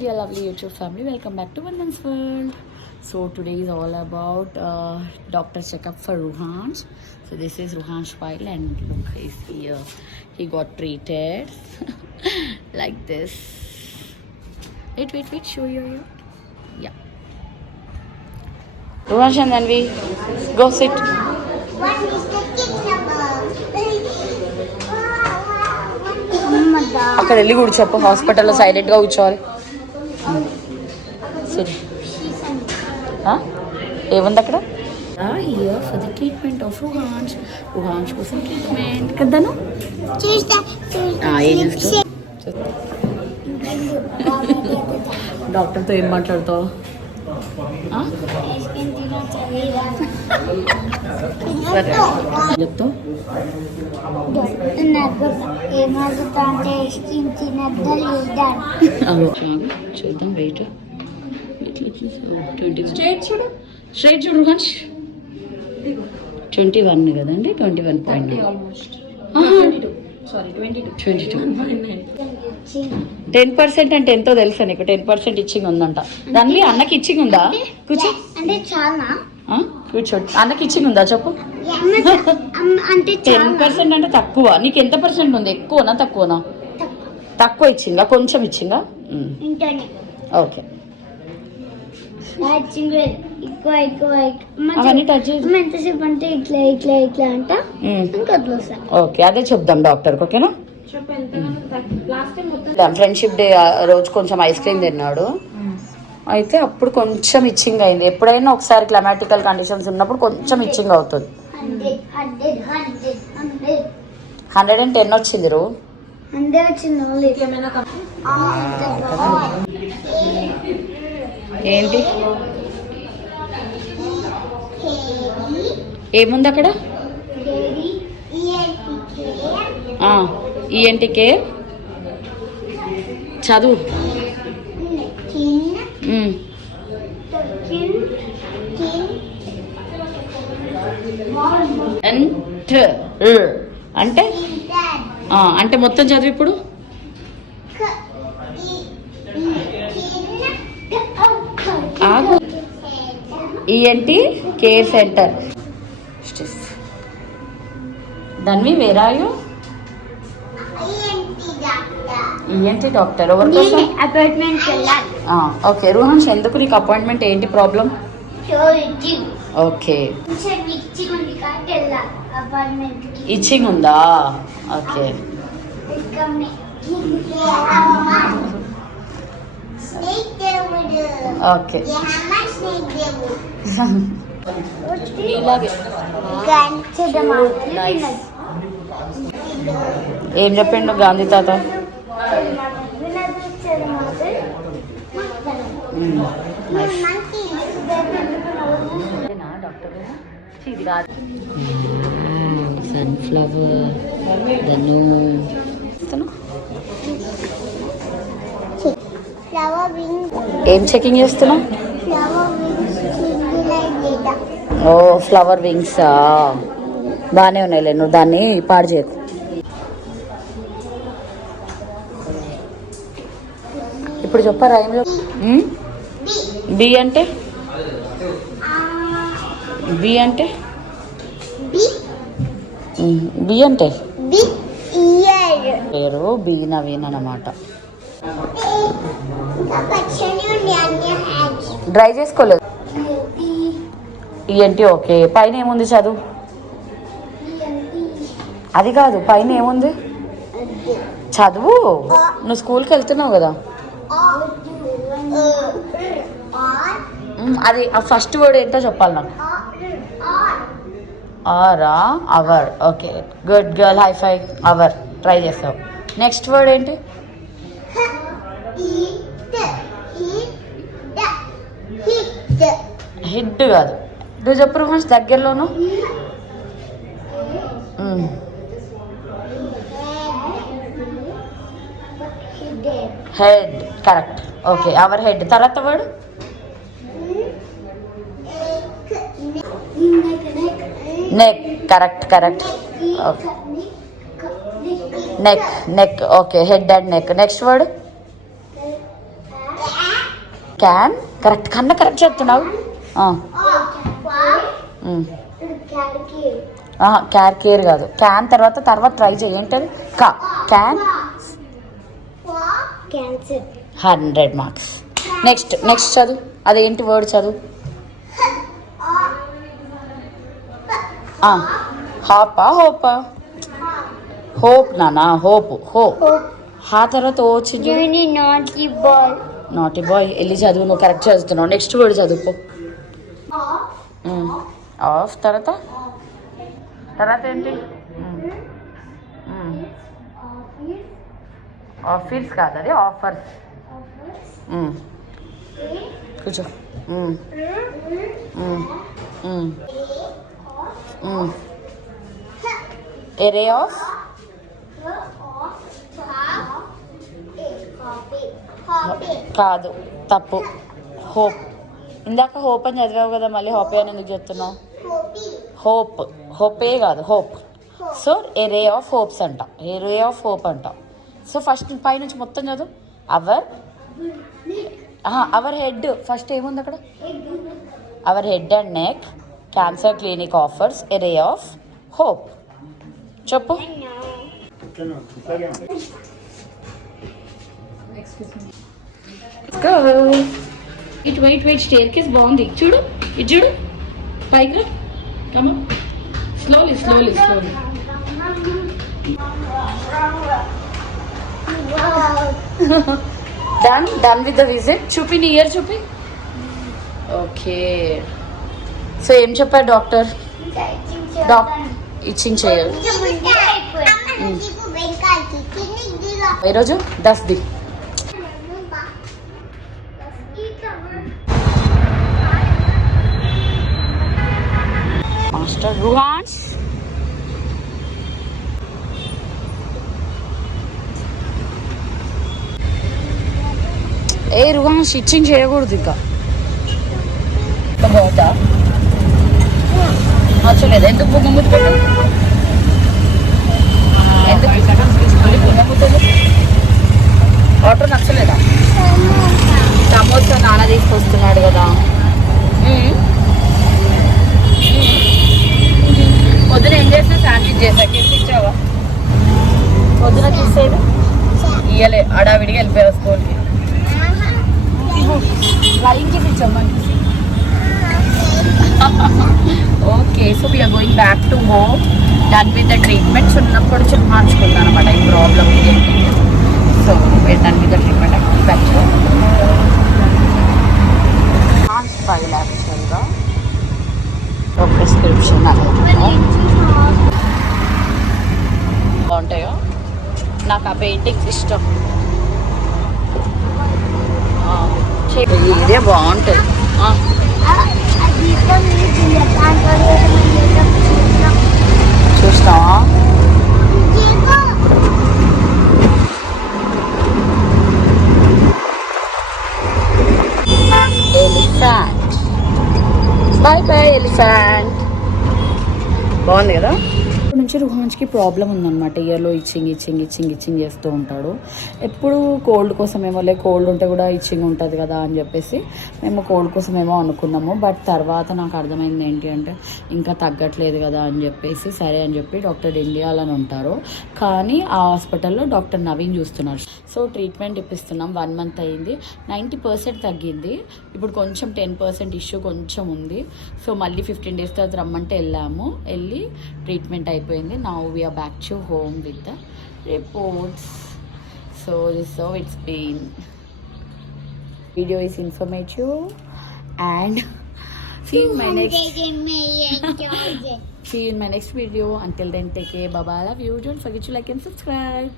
Dear lovely YouTube family, welcome back to Vandan's World. So today is all about doctor checkup for Ruhansh. So this is Ruhansh file and look, he's here. He got treated like this. Wait, show you here. Yeah. Ruhansh and then we go sit. What is the kick number? అక్కడ వెళ్ళి కూర్చోప్పు హాస్పిటల్లో సైలెంట్గా కూర్చోవాలి. సరే ఏముంది అక్కడ? Here for the treatment of Ruhans కోసం treatment కదాను. ఏం చేస్తావు? డాక్టర్తో ఏం మాట్లాడతావు? చెప్తావు చూద్దాం. వెయిట్ స్ట్రైట్ చూడు రుహాన్స్. 21 కదండి, 21.9. 10% అంటే ఎంతో తెలుసా నీకు? 10% ఇచ్చింగ్ ఉందంట. దాన్ని అన్నకి ఇచ్చింగ్ ఉందా? కూర్చో కూర్చోండి. అన్నకి ఇచ్చింగ్ ఉందా చెప్పు. 10% అంటే తక్కువ. నీకు ఎంత పర్సెంట్ ఉంది? ఎక్కువనా తక్కువనా? తక్కువ ఇచ్చిందా? కొంచెం ఇచ్చిందా? ఓకే. అవన్నీ టచ్ ఎంతసేపు అంటే ఇట్లా ఇట్లా ఇట్లా అంట. ఓకే, అదే చెప్దాం డాక్టర్కి. ఓకేనా? ఫ్రెండ్షిప్ డే రోజు కొంచెం ఐస్ క్రీమ్ తిన్నాడు. అయితే అప్పుడు కొంచెం ఇచ్చింగ్ అయింది. ఎప్పుడైనా ఒకసారి క్లైమాటికల్ కండిషన్స్ ఉన్నప్పుడు కొంచెం ఇచ్చింగ్ అవుతుంది. 110 వచ్చింది రో. ఏంటి ఏముంది అక్కడ? ఈఎన్టీ కేర్ చదువు. అంటే అంటే మొత్తం చదువు ఇప్పుడు. ENT care centre. Dhanvi where are you? ENT doctor. ఎవరి కోసం? ఓకే. రుహాన్స్ ఎందుకు నీకు అపాయింట్మెంట్? ఏంటి ప్రాబ్లం? ఓకే, ఇచ్చింగ్ ఉందా? ఓకే. ఓకే, ఏం చెప్పిండు గాంధీ తాత? సన్ఫ్లవర్ ఏం చెకింగ్ చేస్తున్నావు? ఓ ఫ్లవర్ వింగ్సా? బాగానే ఉన్నాయిలే, నువ్వు దాన్ని పాడు చేయకు. ఇప్పుడు చెప్పారా ఏం? బి అంటే? బి అంటే బి అంటే పేరు బి నవీన్ అన్నమాట. డ్రై చేసుకోలేదు. ENT okay. పైన ఏముంది చదువు? అది కాదు, పైన ఏముంది చదువు. నువ్వు స్కూల్కి వెళ్తున్నావు కదా, అది ఆ ఫస్ట్ వర్డ్ ఏంటో చెప్పాలి నాకు. ఆరా? Our. Okay, good girl, high five. Our try చేస్తావు. నెక్స్ట్ వర్డ్ ఏంటి? హిడ్ కాదు. నువ్వు చెప్పు రుహాన్స్, దగ్గరలోను. Head correct. Okay, our head. తర్వాత word neck. Correct. Okay, neck. Okay, head and neck. Next word can correct, కన్నా కరెక్ట్ చెప్తున్నావు. క్యార్ కేర్ కాదు, క్యాన్ తర్వాత ట్రై చేయి. ఏంటది? క్యాన్. 100 మార్క్స్. నెక్స్ట్ చదువు. అదేంటి వర్డ్ చదువు. హాపా హోపా? హోప్ నానా, హోప్. హా తర్వాత ఓ వచ్చింది. Naughty boy. వెళ్ళి చదువు, నువ్వు కరెక్ట్ చదువుతున్నావు. నెక్స్ట్ వర్డ్ చదువుకో. ఆఫ్ తర్వాత ఏంటి? ఆఫీస్ కాదు, అది ఆఫర్స్. కూర్చో. ఎరే ఆఫ్ కాదు, తప్పు. హోప్. ఇందాక హోప్ అని చదివావు కదా, మళ్ళీ హోపే అని ఎందుకు చెప్తున్నావు? హోపే కాదు, హోప్. సో ఎరే ఆఫ్ హోప్స్ అంట, ఎరే ఆఫ్ హోప్ అంట. సో ఫస్ట్ పైనుంచి మొత్తం చదువు. Hour head. ఫస్ట్ ఏముంది అక్కడ? Hour head and neck cancer clinic offers ఎరే of hope. చెప్పు. వెయిట్ స్టేర్ కేస్ బాగుంది. చూడు, ఇది చూడు, పైగా. Come on, slowly. Done with the visit. చూపి, నీ ఇయర్ చూపి. ఓకే. సో ఏం చెప్పారు డాక్టర్? ఇచ్చింగ్ చేయాలి ఈరోజు. దస్ది మాస్టర్ రుహాన్స్. రుహాన్స్ ఇచ్చింగ్ చేయకూడదు ఇంకా. పోతా నచ్చలేదు. ఎందుకు బుగ్గముద్దు పెట్టు? ఎందుకు బుగ్గముద్దు? ఆటో నచ్చలేదా? సమోసా నాన్న తీసుకొస్తున్నాడు కదా. పొద్దున ఏం చేసినా శాండ్విచ్ చేసా. కిస్ ఇచ్చావా? పొద్దున కిస్ అయ్యి ఇయ్యలే, అడావిడిగా వెళ్ళిపోయావు స్కూల్కి. ఫ్లయింగ్ కిస్ ఇచ్చామ్మా. Okay, so we are going back to home. Done with the treatment. చిన్నప్పుడు మార్చుకుందాం అనమాట ఈ problem. So we are done with the treatment. Back to file యాక్చువల్గా ప్రిస్క్రిప్షన్ అలా బాగుంటాయో. నాకు ఆ పెయింటింగ్స్ ఇష్టం. ఇదే బాగుంటుంది. చూస్తావా? ఎలిఫెంట్. Bye elephant. బాగుంది కదా. నుంచి రుహాన్స్కి ప్రాబ్లం ఉందన్నమాట. ఇయర్లో ఇచ్చింగ్ చేస్తూ ఉంటాడు. ఎప్పుడు కోల్డ్ కోసమేమో, కోల్డ్ ఉంటే కూడా ఇచ్చింగ్ ఉంటుంది కదా అని చెప్పేసి మేము కోల్డ్ కోసమేమో అనుకున్నాము. బట్ తర్వాత నాకు అర్థమైంది ఏంటి అంటే ఇంకా తగ్గట్లేదు కదా అని చెప్పేసి సరే అని చెప్పి డాక్టర్ ఇండియాలో ఉంటారు, కానీ ఆ హాస్పిటల్లో డాక్టర్ నవీన్ చూస్తున్నారు. So treatment ఇప్పిస్తున్నాం. 1 మంత్ అయింది. 90% తగ్గింది. ఇప్పుడు కొంచెం 10% ఇష్యూ కొంచెం ఉంది. సో మళ్ళీ 15 days తర్వాత రమ్మంటే వెళ్ళి ట్రీట్మెంట్ అయిపోయింది. Now we are back to home with the reports. So it's been, video is informative and see you in my next video. Until then, take care. Bye bye. Love you. Don't forget to like and subscribe.